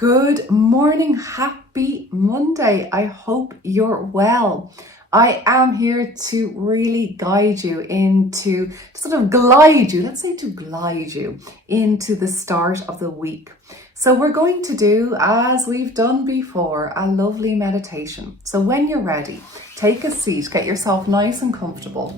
Good morning, happy Monday. I hope you're well. I am here to really guide you into, glide you into the start of the week. So we're going to do, as we've done before, a lovely meditation. So when you're ready, take a seat, get yourself nice and comfortable.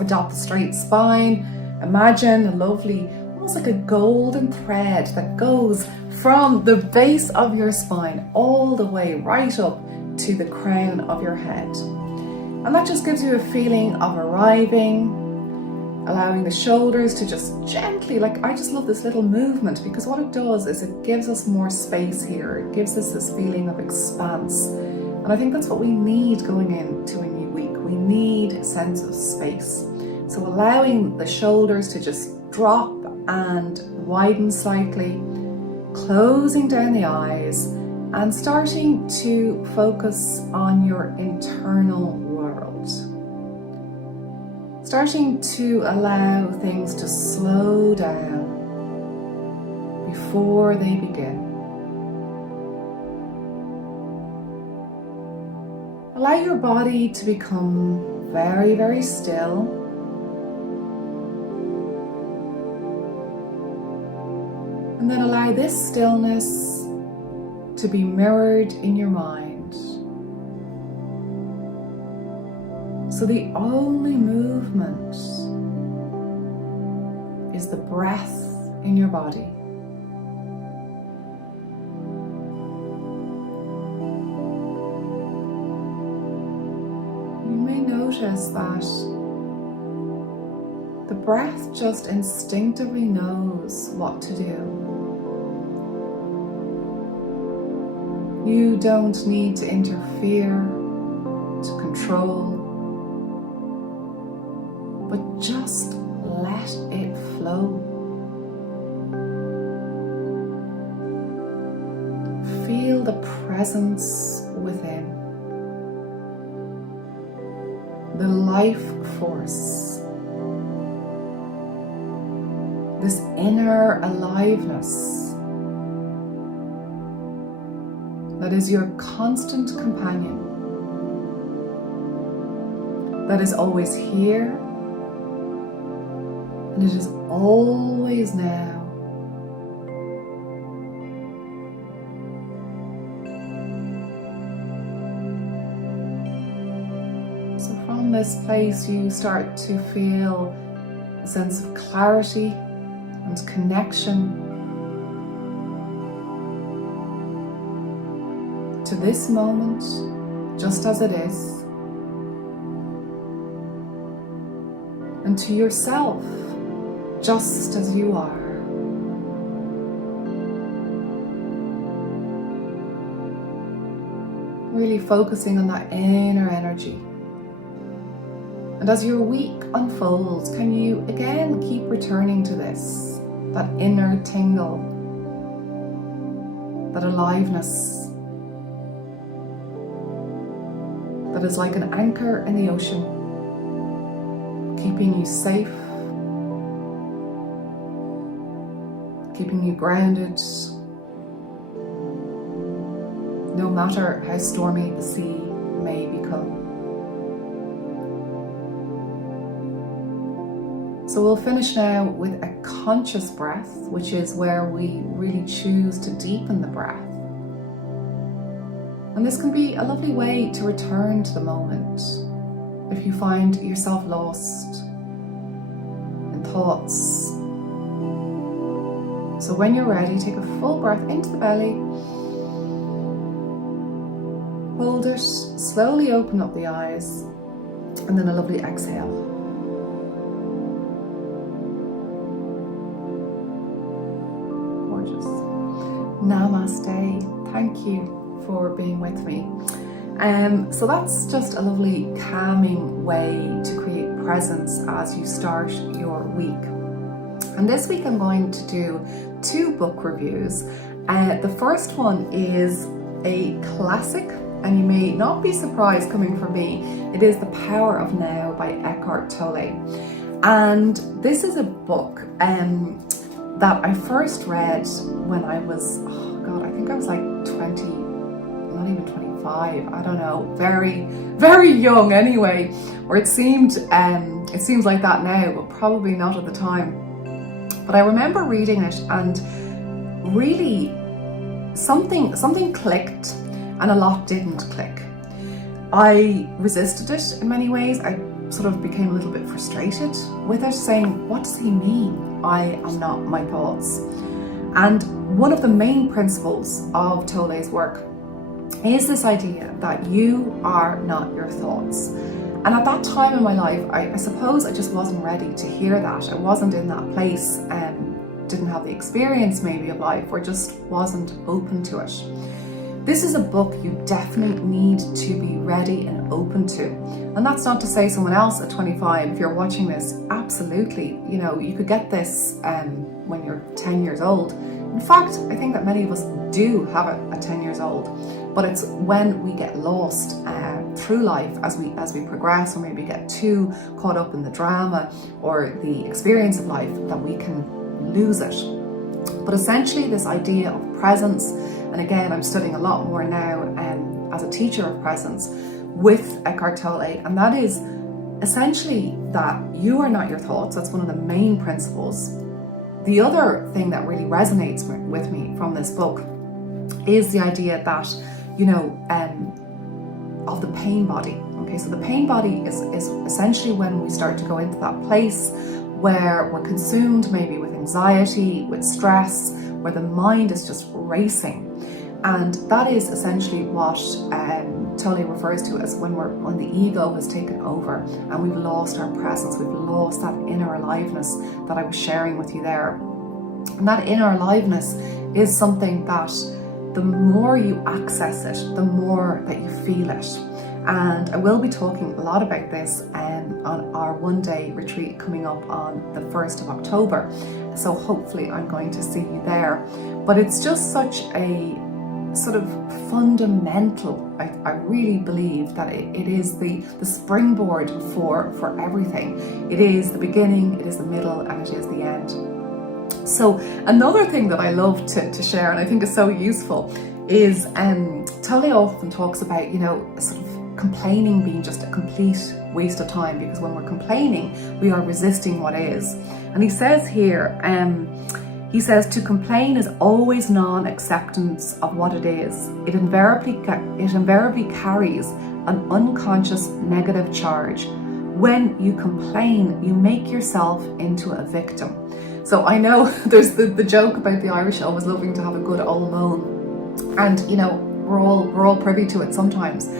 Adopt a straight spine. Imagine a lovely, almost like a golden thread that goes from the base of your spine all the way right up to the crown of your head. And that just gives you a feeling of arriving, allowing the shoulders to just gently, I just love this little movement, because what it does is it gives us more space here. It gives us this feeling of expanse. And I think that's what we need going into a new week. We need a sense of space. So allowing the shoulders to just drop and widen slightly, closing down the eyes and starting to focus on your internal world. Starting to allow things to slow down before they begin. Allow your body to become very, very still. And then allow this stillness to be mirrored in your mind. So the only movement is the breath in your body. You may notice that the breath just instinctively knows what to do. You don't need to interfere, to control, but just let it flow. Feel the presence within, the life force, this inner aliveness that is your constant companion, that is always here, and it is always now. So from this place you start to feel a sense of clarity and connection to this moment, just as it is, and to yourself, just as you are. Really focusing on that inner energy. And as your week unfolds, can you again keep returning to this, that inner tingle, that aliveness, that is like an anchor in the ocean, keeping you safe, keeping you grounded, no matter how stormy the sea may become. So we'll finish now with a conscious breath, which is where we really choose to deepen the breath. And this can be a lovely way to return to the moment if you find yourself lost in thoughts. So when you're ready, take a full breath into the belly. Hold it, slowly open up the eyes, and then a lovely exhale. Gorgeous. Namaste. Thank you for being with me. So that's just a lovely calming way to create presence as you start your week. And this week I'm going to do 2 book reviews. The first one is a classic, and you may not be surprised coming from me. It is The Power of Now by Eckhart Tolle. And this is a book that I first read when I was, oh God, I think I was like 20, not even 25, I don't know, very, very young anyway, or it seemed like that now, but probably not at the time. But I remember reading it and really something clicked and a lot didn't click. I resisted it in many ways. I sort of became a little bit frustrated with it, saying, what does he mean? I am not my thoughts. And one of the main principles of Tolle's work is this idea that you are not your thoughts. And at that time in my life, I suppose I just wasn't ready to hear that. I wasn't in that place, didn't have the experience maybe of life, or just wasn't open to it. This is a book you definitely need to be ready and open to. And that's not to say someone else at 25, if you're watching this, absolutely, you could get this when you're 10 years old. In fact, I think that many of us do have it at 10 years old, but it's when we get lost through life as we progress, or maybe get too caught up in the drama or the experience of life, that we can lose it. But essentially this idea of presence, and again, I'm studying a lot more now as a teacher of presence with Eckhart Tolle, and that is essentially that you are not your thoughts. That's one of the main principles. The other thing that really resonates with me from this book is the idea that, of the pain body. Okay, so the pain body is essentially when we start to go into that place where we're consumed maybe with anxiety, with stress, where the mind is just racing. And that is essentially what Tolle refers to as when the ego has taken over and we've lost our presence, we've lost that inner aliveness that I was sharing with you there. And that inner aliveness is something that the more you access it, the more that you feel it. And I will be talking a lot about this on our one-day retreat coming up on the 1st of October. So hopefully I'm going to see you there. But it's just such a sort of fundamental, I really believe that it is the springboard for everything. It is the beginning, it is the middle, and it is the end. So another thing that I love to share, and I think is so useful, is Tolle often talks about, sort of complaining being just a complete waste of time, because when we're complaining, we are resisting what is. And he says here, to complain is always non-acceptance of what it is. It invariably carries an unconscious negative charge. When you complain, you make yourself into a victim. So I know there's the joke about the Irish always loving to have a good old moan, and we're all privy to it sometimes.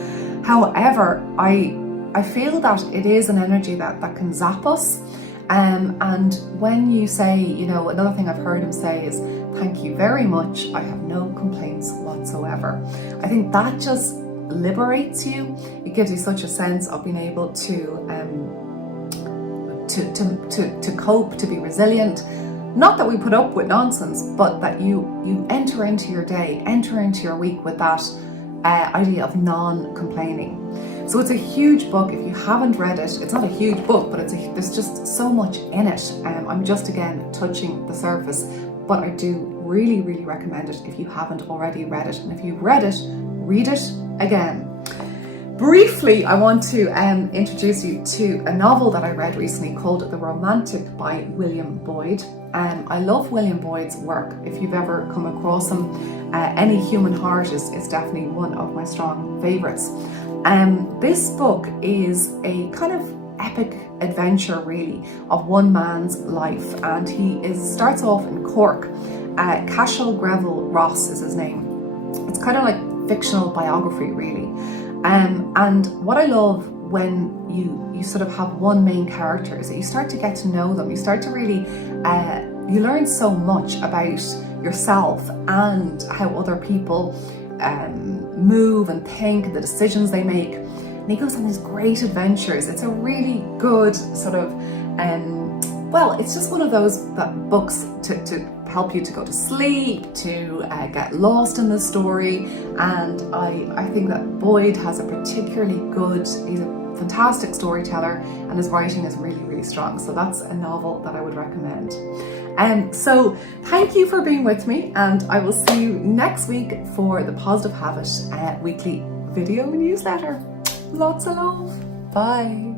However, I feel that it is an energy that can zap us. And when you say, another thing I've heard him say is, thank you very much, I have no complaints whatsoever. I think that just liberates you. It gives you such a sense of being able to cope, to be resilient. Not that we put up with nonsense, but that you enter into your day, enter into your week with that idea of non-complaining. So it's a huge book. If you haven't read it, it's not a huge book, but there's just so much in it. I'm just again touching the surface, but I do really, really recommend it if you haven't already read it. And if you've read it, read it again. Briefly, I want to introduce you to a novel that I read recently called The Romantic by William Boyd. I love William Boyd's work. If you've ever come across him, Any Human Heart is definitely one of my strong favourites. This book is a kind of epic adventure, really, of one man's life, and he starts off in Cork. Cashel Greville Ross is his name. It's kind of like fictional biography, really. And what I love when you sort of have one main character is that you start to get to know them. You start to really, you learn so much about yourself and how other people move and think, and the decisions they make. And he goes on these great adventures. It's a really good sort of, it's just one of those books to help you to go to sleep, to get lost in the story. And I think that Boyd has a particularly good, he's a fantastic storyteller, and his writing is really, really strong. So that's a novel that I would recommend. So thank you for being with me, and I will see you next week for the Positive Habit weekly video newsletter. Lots of love. Bye.